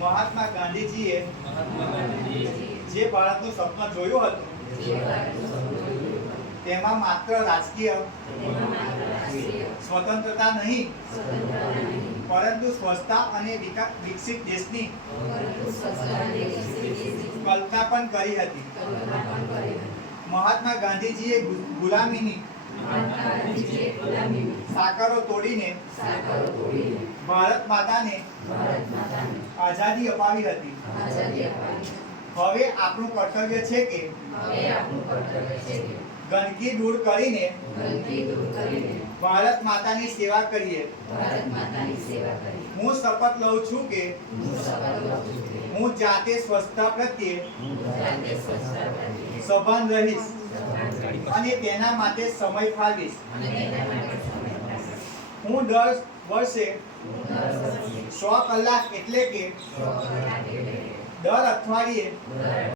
મહાત્મા ગાંધીજીએ જે ભારતનું સપનું જોયું હતું તેમાં માત્ર રાજકીય સ્વતંત્રતા નહીં પરંતુ સ્વચ્છતા અને વિકસિત દેશની કલ્પના પણ કરી હતી. મહાત્મા ગાંધીજીએ ગુલામીની સાકરો તોડીને ભારત માતાને આઝાદી અપાવી હતી. હવે આપણું કર્તવ્ય છે કે ગંદકી દૂર કરીને ભારત માતાની સેવા કરીએ. હું શપથ લઉં છું કે હું જાતે સ્વચ્છતા પ્રત્યે સભાન રહીશ અને તેના માટે સમય ફાળવીશ. હું દર વર્ષે 100 કલાક એટલે કે દર અઠવાડિયે